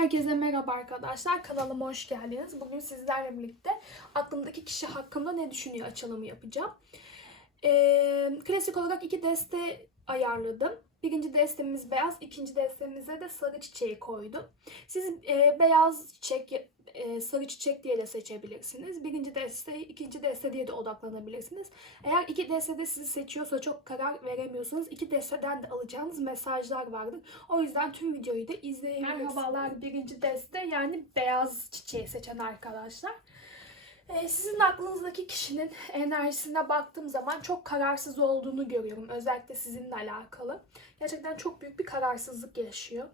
Herkese merhaba arkadaşlar. Kanalıma hoş geldiniz. Bugün sizlerle birlikte aklımdaki kişi hakkında ne düşünüyor açılımı yapacağım. Ee, klasik olarak iki deste ayarladım. Birinci destemiz beyaz, ikinci destemize de sarı çiçeği koydum. Siz e, beyaz çiçek, e, sarı çiçek diye de seçebilirsiniz. Birinci deste, ikinci deste diye de odaklanabilirsiniz. Eğer iki destede sizi seçiyorsa çok karar veremiyorsanız iki desteden de alacağınız mesajlar vardır. O yüzden tüm videoyu da izleyebilirsiniz. Merhabalar birinci deste yani beyaz çiçeği seçen arkadaşlar. Ee, sizin aklınızdaki kişinin enerjisine baktığım zaman çok kararsız olduğunu görüyorum. Özellikle sizinle alakalı. Gerçekten çok büyük bir kararsızlık yaşıyor.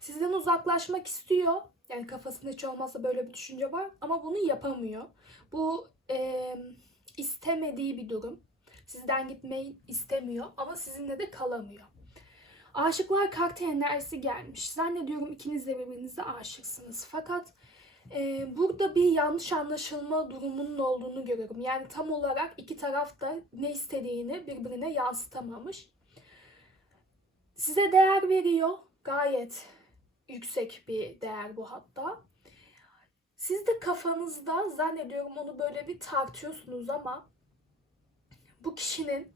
Sizden uzaklaşmak istiyor. Yani kafasında hiç olmazsa böyle bir düşünce var. Ama bunu yapamıyor. Bu e, istemediği bir durum. Sizden gitmeyi istemiyor ama sizinle de kalamıyor. Aşıklar kartı enerjisi gelmiş. Zannediyorum ikiniz de birbirinize aşıksınız. Fakat e, burada bir yanlış anlaşılma durumunun olduğunu görüyorum. Yani tam olarak iki taraf da ne istediğini birbirine yansıtamamış. Size değer veriyor. Gayet yüksek bir değer bu hatta. Siz de kafanızda zannediyorum onu böyle bir tartıyorsunuz ama bu kişinin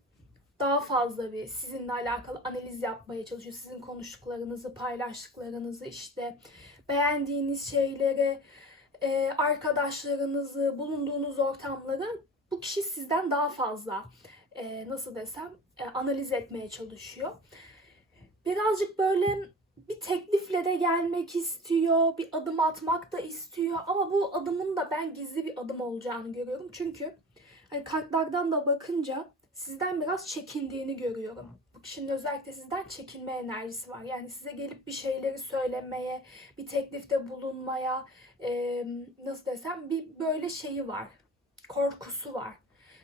daha fazla bir sizinle alakalı analiz yapmaya çalışıyor. Sizin konuştuklarınızı, paylaştıklarınızı, işte beğendiğiniz şeyleri, e, arkadaşlarınızı, bulunduğunuz ortamları bu kişi sizden daha fazla e, nasıl desem e, analiz etmeye çalışıyor. Birazcık böyle bir teklifle de gelmek istiyor, bir adım atmak da istiyor ama bu adımın da ben gizli bir adım olacağını görüyorum. Çünkü hani kartlardan da bakınca sizden biraz çekindiğini görüyorum. Bu kişinin özellikle sizden çekinme enerjisi var. Yani size gelip bir şeyleri söylemeye, bir teklifte bulunmaya, e, nasıl desem bir böyle şeyi var. Korkusu var.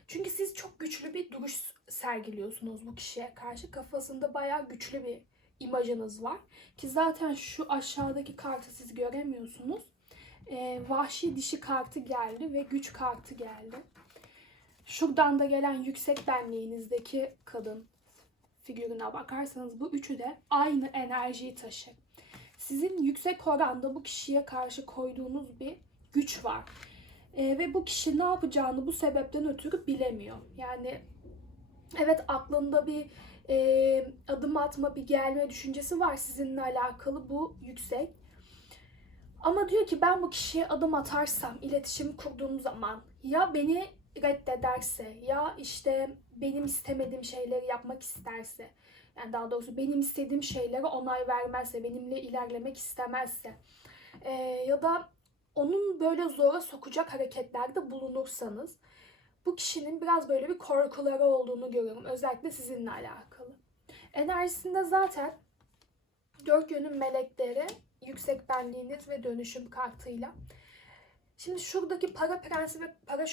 Çünkü siz çok güçlü bir duruş sergiliyorsunuz bu kişiye karşı. Kafasında bayağı güçlü bir imajınız var. Ki zaten şu aşağıdaki kartı siz göremiyorsunuz. E, vahşi dişi kartı geldi ve güç kartı geldi. Şuradan da gelen yüksek benliğinizdeki kadın figürüne bakarsanız bu üçü de aynı enerjiyi taşır. Sizin yüksek oranda bu kişiye karşı koyduğunuz bir güç var. Ee, ve bu kişi ne yapacağını bu sebepten ötürü bilemiyor. Yani evet aklında bir e, adım atma, bir gelme düşüncesi var sizinle alakalı bu yüksek. Ama diyor ki ben bu kişiye adım atarsam, iletişim kurduğum zaman ya beni reddederse ya işte benim istemediğim şeyleri yapmak isterse yani daha doğrusu benim istediğim şeylere onay vermezse, benimle ilerlemek istemezse e, ya da onun böyle zora sokacak hareketlerde bulunursanız bu kişinin biraz böyle bir korkuları olduğunu görüyorum. Özellikle sizinle alakalı. Enerjisinde zaten dört yönün melekleri, yüksek benliğiniz ve dönüşüm kartıyla Şimdi şuradaki para prensi ve para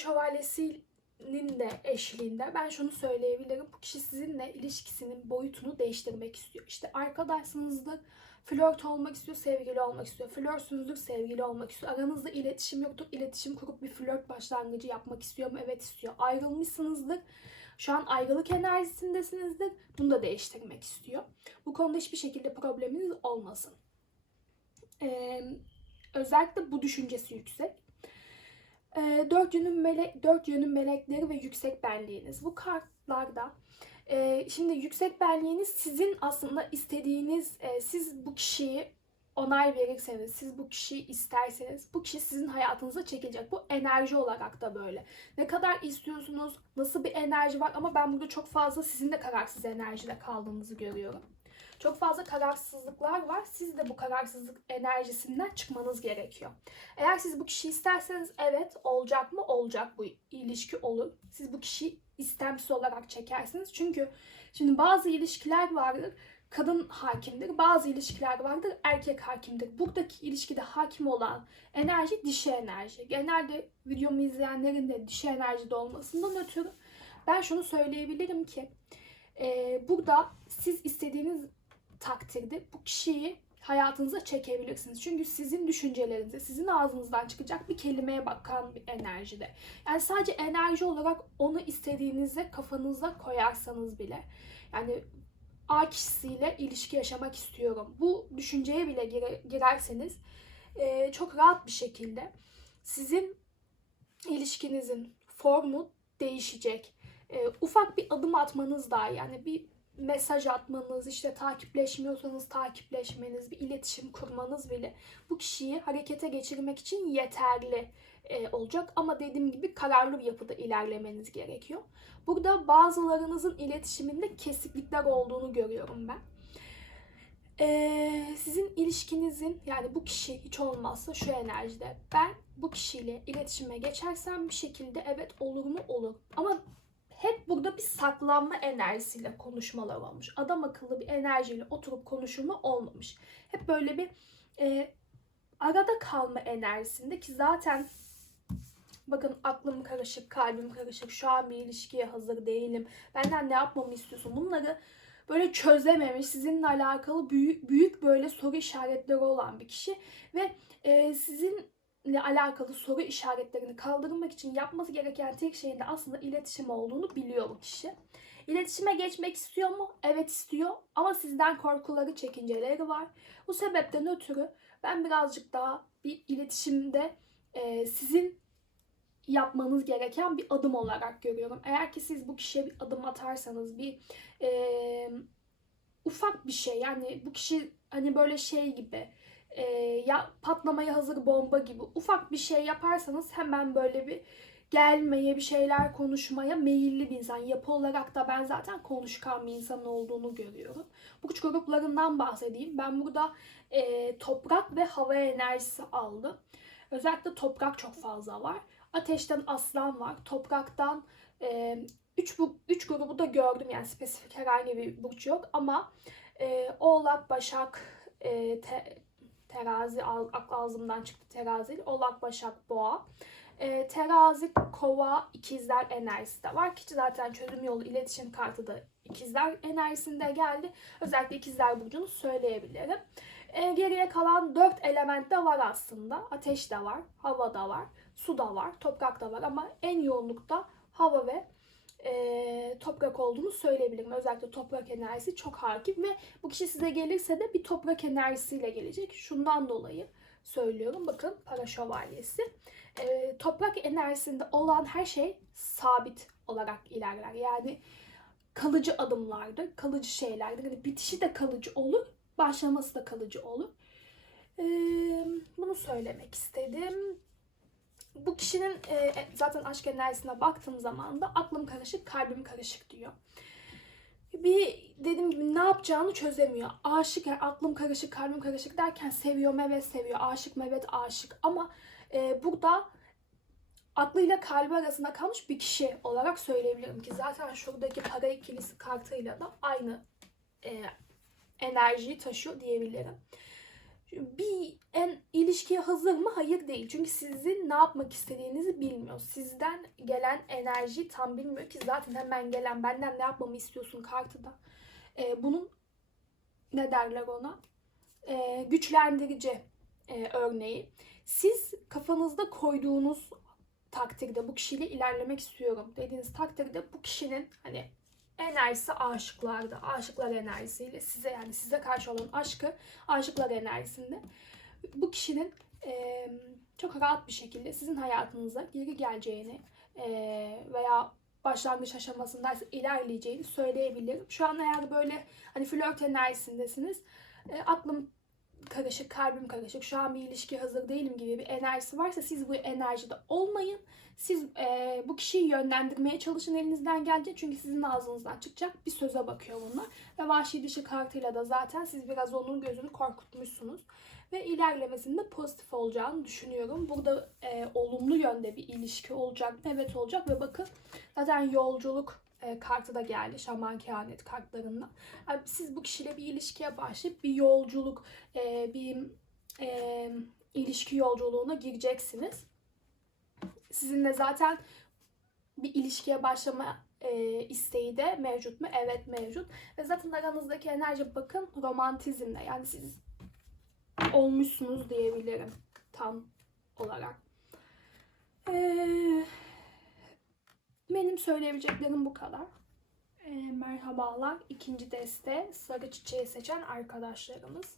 şövalyesinin de eşliğinde ben şunu söyleyebilirim. Bu kişi sizinle ilişkisinin boyutunu değiştirmek istiyor. İşte arkadaşsınızdır, flört olmak istiyor, sevgili olmak istiyor. Flörtsünüzdür, sevgili olmak istiyor. Aranızda iletişim yoktur, iletişim kurup bir flört başlangıcı yapmak istiyor mu? Evet istiyor. Ayrılmışsınızdır. Şu an ayrılık enerjisindesinizdir. Bunu da değiştirmek istiyor. Bu konuda hiçbir şekilde probleminiz olmasın. Ee, özellikle bu düşüncesi yüksek. E, dört yönün melek, dört yönün melekleri ve yüksek benliğiniz. Bu kartlarda e, şimdi yüksek benliğiniz sizin aslında istediğiniz, e, siz bu kişiyi onay verirseniz, siz bu kişiyi isterseniz bu kişi sizin hayatınıza çekilecek. Bu enerji olarak da böyle. Ne kadar istiyorsunuz, nasıl bir enerji var ama ben burada çok fazla sizin de kararsız enerjide kaldığınızı görüyorum. Çok fazla kararsızlıklar var. Siz de bu kararsızlık enerjisinden çıkmanız gerekiyor. Eğer siz bu kişiyi isterseniz evet olacak mı? Olacak bu ilişki olur. Siz bu kişiyi istemsiz olarak çekersiniz. Çünkü şimdi bazı ilişkiler vardır kadın hakimdir. Bazı ilişkiler vardır erkek hakimdir. Buradaki ilişkide hakim olan enerji dişi enerji. Genelde videomu izleyenlerin de dişi enerjide olmasından ötürü ben şunu söyleyebilirim ki e, burada siz istediğiniz takdirde bu kişiyi hayatınıza çekebilirsiniz. Çünkü sizin düşüncelerinize, sizin ağzınızdan çıkacak bir kelimeye bakan bir enerjide. Yani sadece enerji olarak onu istediğinizde kafanıza koyarsanız bile yani A kişisiyle ilişki yaşamak istiyorum. Bu düşünceye bile gire- girerseniz e, çok rahat bir şekilde sizin ilişkinizin formu değişecek. E, ufak bir adım atmanız daha yani bir mesaj atmanız, işte takipleşmiyorsanız takipleşmeniz, bir iletişim kurmanız bile bu kişiyi harekete geçirmek için yeterli e, olacak. Ama dediğim gibi kararlı bir yapıda ilerlemeniz gerekiyor. Burada bazılarınızın iletişiminde kesiklikler olduğunu görüyorum ben. Ee, sizin ilişkinizin yani bu kişi hiç olmazsa şu enerjide ben bu kişiyle iletişime geçersem bir şekilde evet olur mu olur ama hep burada bir saklanma enerjisiyle konuşmalar olmuş. Adam akıllı bir enerjiyle oturup konuşulma olmamış. Hep böyle bir e, arada kalma enerjisinde ki zaten bakın aklım karışık, kalbim karışık, şu an bir ilişkiye hazır değilim. Benden ne yapmamı istiyorsun? Bunları böyle çözememiş, sizinle alakalı büyük, büyük böyle soru işaretleri olan bir kişi ve e, sizinle alakalı soru işaretlerini kaldırmak için yapması gereken tek şeyin de aslında iletişim olduğunu biliyor bu kişi. İletişime geçmek istiyor mu? Evet istiyor ama sizden korkuları, çekinceleri var. Bu sebepten ötürü ben birazcık daha bir iletişimde e, sizin yapmanız gereken bir adım olarak görüyorum. Eğer ki siz bu kişiye bir adım atarsanız bir e, ufak bir şey yani bu kişi hani böyle şey gibi e, ya patlamaya hazır bomba gibi ufak bir şey yaparsanız hemen böyle bir gelmeye bir şeyler konuşmaya meyilli bir insan. Yapı olarak da ben zaten konuşkan bir insan olduğunu görüyorum. Burç gruplarından bahsedeyim. Ben burada e, toprak ve hava enerjisi aldım. Özellikle toprak çok fazla var. Ateşten aslan var. Topraktan 3 bu üç grubu da gördüm yani spesifik herhangi bir burç yok ama e, Oğlak, Başak, e, te, Terazi ağzımdan çıktı terazi. Oğlak, Başak, Boğa. E, terazi, Kova, ikizler enerjisi de var ki zaten çözüm yolu iletişim kartı da ikizler enerjisinde geldi. Özellikle ikizler burcunu söyleyebilirim. E, geriye kalan dört element de var aslında. Ateş de var, hava da var, su da var, toprak da var ama en yoğunlukta hava ve e, toprak olduğunu söyleyebilirim. Özellikle toprak enerjisi çok hakim ve bu kişi size gelirse de bir toprak enerjisiyle gelecek. Şundan dolayı söylüyorum. Bakın para şövalyesi. E, toprak enerjisinde olan her şey sabit olarak ilerler. Yani kalıcı adımlardır, kalıcı şeylerdir. Yani bitişi de kalıcı olur, başlaması da kalıcı olur. E, bunu söylemek istedim bu kişinin e, zaten aşk enerjisine baktığım zaman da aklım karışık, kalbim karışık diyor. Bir dediğim gibi ne yapacağını çözemiyor. Aşık, yani aklım karışık, kalbim karışık derken seviyor, evet seviyor, aşık, evet aşık. Ama e, burada aklıyla kalbi arasında kalmış bir kişi olarak söyleyebilirim ki zaten şuradaki para ikilisi kartıyla da aynı e, enerjiyi taşıyor diyebilirim bir en ilişkiye hazır mı? Hayır değil. Çünkü sizin ne yapmak istediğinizi bilmiyor. Sizden gelen enerjiyi tam bilmiyor ki zaten hemen gelen benden ne yapmamı istiyorsun kartı. Ee, bunun ne derler ona? Ee, güçlendirici e, örneği. Siz kafanızda koyduğunuz takdirde bu kişiyle ilerlemek istiyorum dediğiniz takdirde bu kişinin hani enerjisi aşıklarda. Aşıklar enerjisiyle size yani size karşı olan aşkı aşıklar enerjisinde. Bu kişinin e, çok rahat bir şekilde sizin hayatınıza geri geleceğini e, veya başlangıç aşamasındaysa ilerleyeceğini söyleyebilirim. Şu an eğer böyle hani flört enerjisindesiniz. E, aklım karışık, kalbim karışık, şu an bir ilişki hazır değilim gibi bir enerjisi varsa siz bu enerjide olmayın. Siz e, bu kişiyi yönlendirmeye çalışın elinizden gelince çünkü sizin ağzınızdan çıkacak bir söze bakıyor bunlar. Ve vahşi dişi kartıyla da zaten siz biraz onun gözünü korkutmuşsunuz. Ve ilerlemesinde pozitif olacağını düşünüyorum. Burada e, olumlu yönde bir ilişki olacak. Evet olacak ve bakın zaten yolculuk e, kartı da geldi. Şaman kehanet kartlarından. Yani siz bu kişiyle bir ilişkiye başlayıp bir yolculuk, e, bir e, ilişki yolculuğuna gireceksiniz. Sizinle zaten bir ilişkiye başlama e, isteği de mevcut mu? Evet mevcut. Ve zaten aranızdaki enerji bakın romantizmle. Yani siz olmuşsunuz diyebilirim tam olarak. Eee benim söyleyebileceklerim bu kadar. E, merhabalar. İkinci deste sarı çiçeği seçen arkadaşlarımız.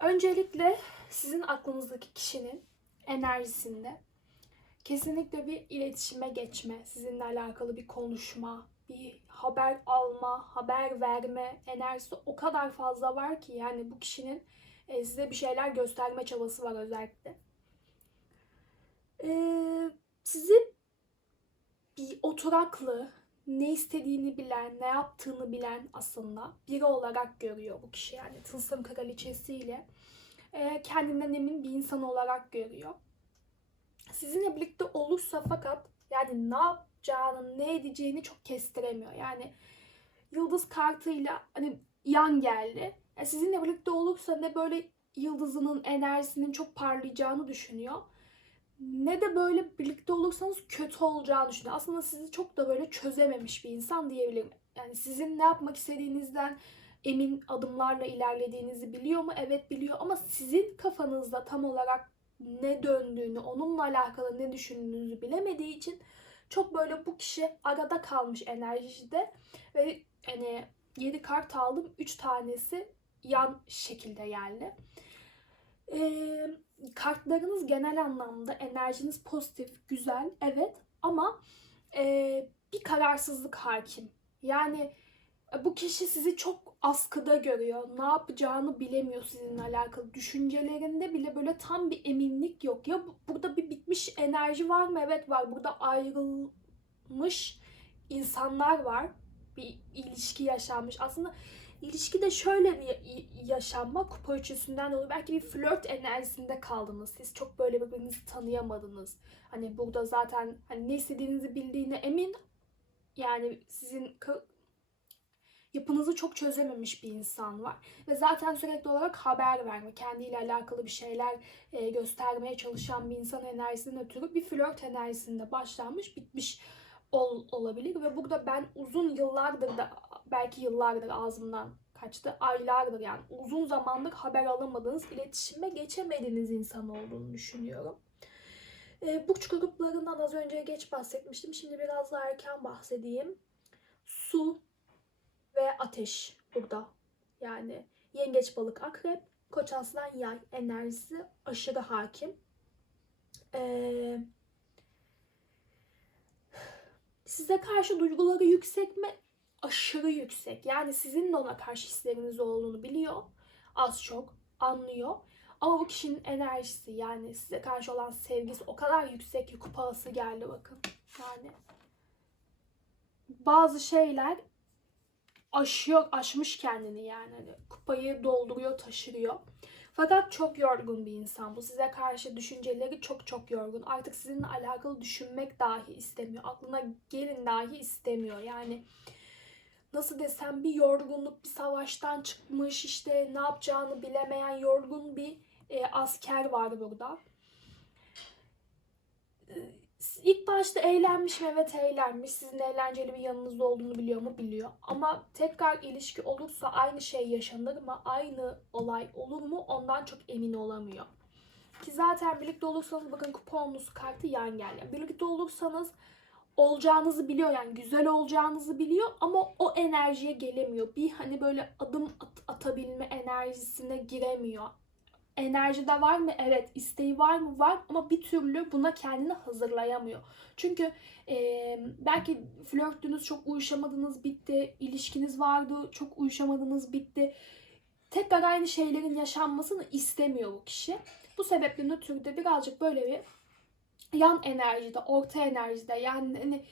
Öncelikle sizin aklınızdaki kişinin enerjisinde kesinlikle bir iletişime geçme, sizinle alakalı bir konuşma, bir haber alma, haber verme enerjisi o kadar fazla var ki yani bu kişinin e, size bir şeyler gösterme çabası var özellikle. Ee, sizi bir oturaklı, ne istediğini bilen, ne yaptığını bilen aslında biri olarak görüyor bu kişi. Yani tılsım kraliçesiyle e, kendinden emin bir insan olarak görüyor. Sizinle birlikte olursa fakat yani ne yapacağını, ne edeceğini çok kestiremiyor. Yani yıldız kartıyla hani yan geldi. Yani sizinle birlikte olursa ne böyle yıldızının enerjisinin çok parlayacağını düşünüyor. Ne de böyle birlikte olursanız kötü olacağını düşünüyor. Aslında sizi çok da böyle çözememiş bir insan diyebilirim. Yani sizin ne yapmak istediğinizden emin adımlarla ilerlediğinizi biliyor mu? Evet biliyor ama sizin kafanızda tam olarak ne döndüğünü, onunla alakalı ne düşündüğünüzü bilemediği için çok böyle bu kişi arada kalmış enerjide ve hani 7 kart aldım. 3 tanesi yan şekilde geldi. Ee, kartlarınız genel anlamda enerjiniz pozitif, güzel, evet ama e, bir kararsızlık hakim. Yani e, bu kişi sizi çok askıda görüyor. Ne yapacağını bilemiyor sizinle alakalı. Düşüncelerinde bile böyle tam bir eminlik yok. Ya bu- burada bir bitmiş enerji var mı? Evet var. Burada ayrılmış insanlar var. Bir ilişki yaşanmış. Aslında ilişkide şöyle bir yaşanma kupa üçüsünden dolayı belki bir flört enerjisinde kaldınız. Siz çok böyle birbirinizi tanıyamadınız. Hani burada zaten hani ne istediğinizi bildiğine emin. Yani sizin yapınızı çok çözememiş bir insan var. Ve zaten sürekli olarak haber verme, kendiyle alakalı bir şeyler e, göstermeye çalışan bir insan enerjisinden ötürü bir flört enerjisinde başlanmış, bitmiş ol, olabilir. Ve burada ben uzun yıllardır da belki yıllardır ağzımdan kaçtı, aylardır yani uzun zamandır haber alamadığınız, iletişime geçemediğiniz insan olduğunu düşünüyorum. E, burç gruplarından az önce geç bahsetmiştim. Şimdi biraz daha erken bahsedeyim. Su, ve ateş burada. Yani yengeç balık akrep, koç aslan yay enerjisi aşırı hakim. Ee, size karşı duyguları yüksek mi? Aşırı yüksek. Yani sizin de ona karşı hisleriniz olduğunu biliyor. Az çok anlıyor. Ama bu kişinin enerjisi yani size karşı olan sevgisi o kadar yüksek ki kupası geldi bakın. Yani bazı şeyler aşıyor, aşmış kendini yani. Hani kupayı dolduruyor, taşırıyor. Fakat çok yorgun bir insan bu. Size karşı düşünceleri çok çok yorgun. Artık sizinle alakalı düşünmek dahi istemiyor. Aklına gelin dahi istemiyor. Yani nasıl desem bir yorgunluk, bir savaştan çıkmış işte ne yapacağını bilemeyen yorgun bir e, asker var burada. E, İlk başta eğlenmiş mi? Evet eğlenmiş. Sizin eğlenceli bir yanınızda olduğunu biliyor mu? Biliyor. Ama tekrar ilişki olursa aynı şey yaşanır mı? Aynı olay olur mu? Ondan çok emin olamıyor. Ki zaten birlikte olursanız bakın kuponunuz kartı yan geldi. Birlikte olursanız olacağınızı biliyor yani güzel olacağınızı biliyor ama o enerjiye gelemiyor. Bir hani böyle adım at- atabilme enerjisine giremiyor enerji de var mı? Evet. İsteği var mı? Var ama bir türlü buna kendini hazırlayamıyor. Çünkü e, belki flörtünüz çok uyuşamadınız bitti. ilişkiniz vardı çok uyuşamadınız bitti. Tekrar aynı şeylerin yaşanmasını istemiyor bu kişi. Bu sebeple nötrde birazcık böyle bir yan enerjide, orta enerjide yani hani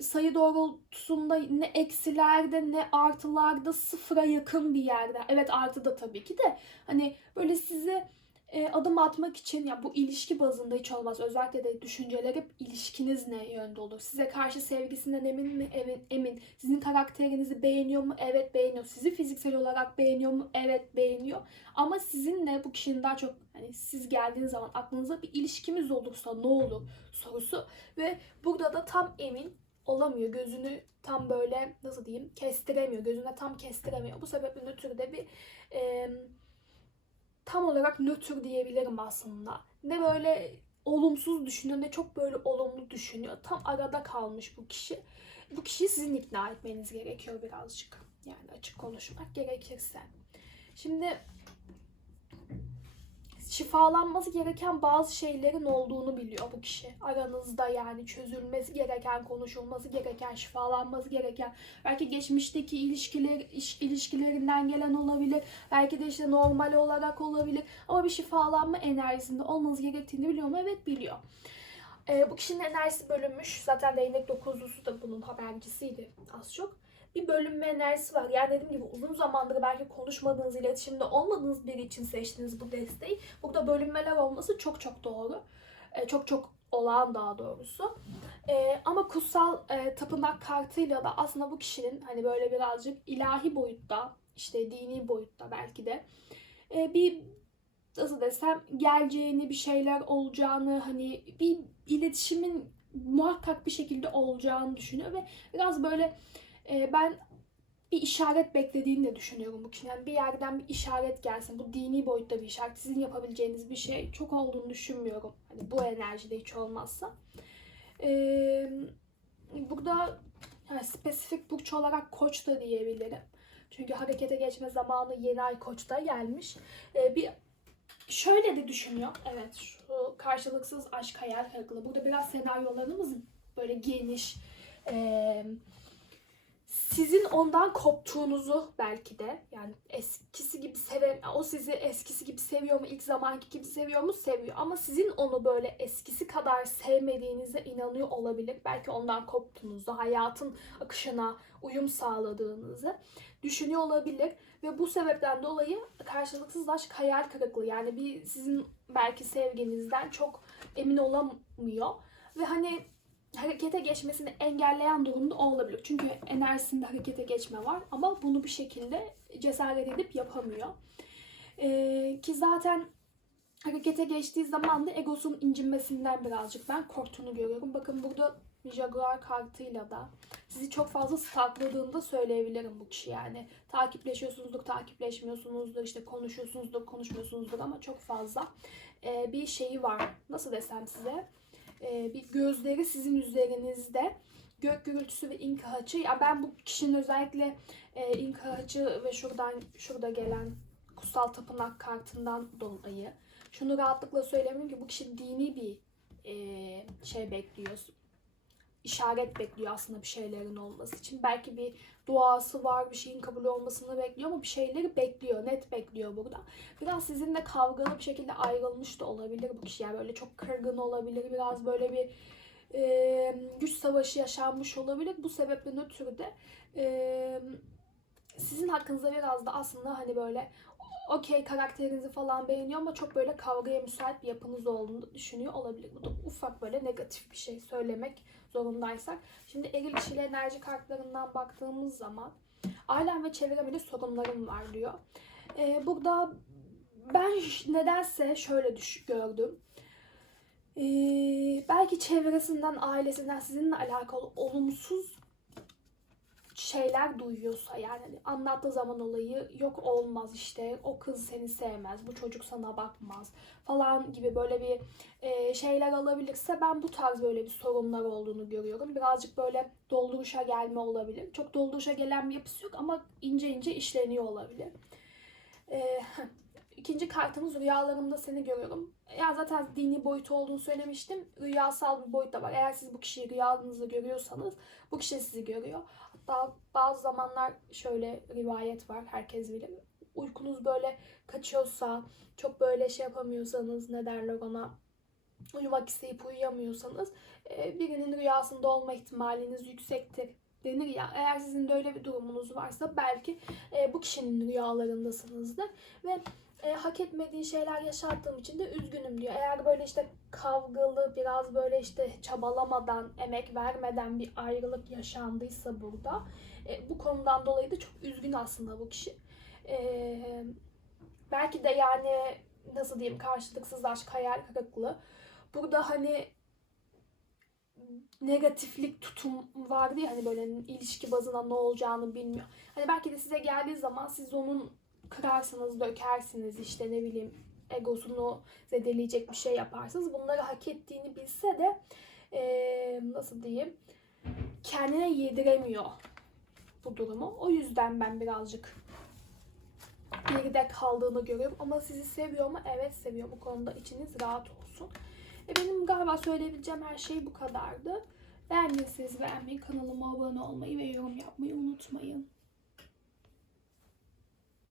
sayı doğrultusunda ne eksilerde ne artılarda sıfıra yakın bir yerde. Evet artı da tabii ki de hani böyle size e, adım atmak için ya bu ilişki bazında hiç olmaz. Özellikle de düşünceler hep ilişkiniz ne yönde olur. Size karşı sevgisinden emin mi? Evet emin. Sizin karakterinizi beğeniyor mu? Evet beğeniyor. Sizi fiziksel olarak beğeniyor mu? Evet beğeniyor. Ama sizinle bu kişinin daha çok hani siz geldiğiniz zaman aklınıza bir ilişkimiz olursa ne olur sorusu ve burada da tam emin olamıyor. Gözünü tam böyle nasıl diyeyim kestiremiyor. Gözüne tam kestiremiyor. Bu sebeple nötrde bir e, tam olarak nötr diyebilirim aslında. Ne böyle olumsuz düşünüyor ne çok böyle olumlu düşünüyor. Tam arada kalmış bu kişi. Bu kişiyi sizin ikna etmeniz gerekiyor birazcık. Yani açık konuşmak gerekirse. Şimdi şifalanması gereken bazı şeylerin olduğunu biliyor bu kişi. Aranızda yani çözülmesi gereken, konuşulması gereken, şifalanması gereken. Belki geçmişteki ilişkiler, iş, ilişkilerinden gelen olabilir. Belki de işte normal olarak olabilir. Ama bir şifalanma enerjisinde olmanız gerektiğini biliyor mu? Evet biliyor. Ee, bu kişinin enerjisi bölünmüş. Zaten değnek dokuzlusu da bunun habercisiydi az çok bir bölünme enerjisi var. Yani dediğim gibi uzun zamandır belki konuşmadığınız, iletişimde olmadığınız biri için seçtiniz bu desteği. Burada bölünmeler olması çok çok doğru. Ee, çok çok olağan daha doğrusu. Ee, ama kutsal e, tapınak kartıyla da aslında bu kişinin hani böyle birazcık ilahi boyutta, işte dini boyutta belki de e, bir nasıl desem geleceğini, bir şeyler olacağını, hani bir iletişimin muhakkak bir şekilde olacağını düşünüyor ve biraz böyle e, ben bir işaret beklediğini de düşünüyorum bu kişinin. Yani bir yerden bir işaret gelsin. Bu dini boyutta bir işaret. Sizin yapabileceğiniz bir şey çok olduğunu düşünmüyorum. Hani bu enerjide hiç olmazsa. Ee, burada yani spesifik burç olarak koç da diyebilirim. Çünkü harekete geçme zamanı yeni ay koçta gelmiş. Ee, bir şöyle de düşünüyor. Evet şu karşılıksız aşk hayal kırıklığı. Burada biraz senaryolarımız böyle geniş. Ee, sizin ondan koptuğunuzu belki de yani eskisi gibi seven o sizi eskisi gibi seviyor mu ilk zamanki gibi seviyor mu? Seviyor. Ama sizin onu böyle eskisi kadar sevmediğinize inanıyor olabilir. Belki ondan koptuğunuzu hayatın akışına uyum sağladığınızı düşünüyor olabilir. Ve bu sebepten dolayı karşılıksız aşk hayal kırıklığı. Yani bir sizin belki sevginizden çok emin olamıyor. Ve hani harekete geçmesini engelleyen durumda o olabilir. Çünkü enerjisinde harekete geçme var ama bunu bir şekilde cesaret edip yapamıyor. Ee, ki zaten harekete geçtiği zaman da egosunun incinmesinden birazcık ben korktuğunu görüyorum. Bakın burada Jaguar kartıyla da sizi çok fazla stalkladığını da söyleyebilirim bu kişi yani. Takipleşiyorsunuzdur, takipleşmiyorsunuzdur, işte konuşuyorsunuzdur, konuşmuyorsunuzdur ama çok fazla e, bir şeyi var. Nasıl desem size? E, bir gözleri sizin üzerinizde gök gürültüsü ve inkahaçı. Ya ben bu kişinin özellikle e, inkahaçı ve şuradan şurada gelen kutsal tapınak kartından dolayı şunu rahatlıkla söylemiyorum ki bu kişi dini bir e, şey bekliyor. işaret bekliyor aslında bir şeylerin olması için. Belki bir duası var, bir şeyin kabul olmasını bekliyor ama bir şeyleri bekliyor, net bekliyor burada. Biraz sizinle kavgalı bir şekilde ayrılmış da olabilir bu kişi. Yani böyle çok kırgın olabilir, biraz böyle bir e, güç savaşı yaşanmış olabilir. Bu sebeple ötürü de e, sizin hakkınızda biraz da aslında hani böyle okey karakterinizi falan beğeniyor ama çok böyle kavgaya müsait bir yapınız olduğunu düşünüyor olabilir. Bu da ufak böyle negatif bir şey söylemek zorundaysak. Şimdi eril dişili enerji kartlarından baktığımız zaman ailem ve çevremde sorunlarım var diyor. Ee, burada ben nedense şöyle düş gördüm. Ee, belki çevresinden, ailesinden sizinle alakalı olumsuz şeyler duyuyorsa yani hani anlattığı zaman olayı yok olmaz işte o kız seni sevmez bu çocuk sana bakmaz falan gibi böyle bir e, şeyler alabilirse ben bu tarz böyle bir sorunlar olduğunu görüyorum. Birazcık böyle dolduruşa gelme olabilir. Çok dolduruşa gelen bir yapısı yok ama ince ince işleniyor olabilir. E, ikinci kartımız rüyalarımda seni görüyorum. Ya zaten dini boyutu olduğunu söylemiştim. Rüyasal bir boyut da var. Eğer siz bu kişiyi rüyanızda görüyorsanız bu kişi sizi görüyor. Hatta bazı zamanlar şöyle rivayet var herkes bilir. Uykunuz böyle kaçıyorsa, çok böyle şey yapamıyorsanız ne derler ona uyumak isteyip uyuyamıyorsanız e, birinin rüyasında olma ihtimaliniz yüksektir denir ya. Eğer sizin de öyle bir durumunuz varsa belki e, bu kişinin rüyalarındasınızdır ve e, hak etmediği şeyler yaşattığım için de üzgünüm diyor. Eğer böyle işte kavgalı, biraz böyle işte çabalamadan, emek vermeden bir ayrılık yaşandıysa burada e, bu konudan dolayı da çok üzgün aslında bu kişi. E, belki de yani nasıl diyeyim karşılıksız aşk hayal kırıklığı. Burada hani negatiflik tutum vardı ya hani böyle ilişki bazına ne olacağını bilmiyor. Hani belki de size geldiği zaman siz onun kırarsınız, dökersiniz işte ne bileyim egosunu zedeleyecek bir şey yaparsınız. Bunları hak ettiğini bilse de eee, nasıl diyeyim kendine yediremiyor bu durumu. O yüzden ben birazcık geride kaldığını görüyorum. Ama sizi seviyor mu? Evet seviyor. Bu konuda içiniz rahat olsun. E benim galiba söyleyebileceğim her şey bu kadardı. Beğendiyseniz beğenmeyi, kanalıma abone olmayı ve yorum yapmayı unutmayın.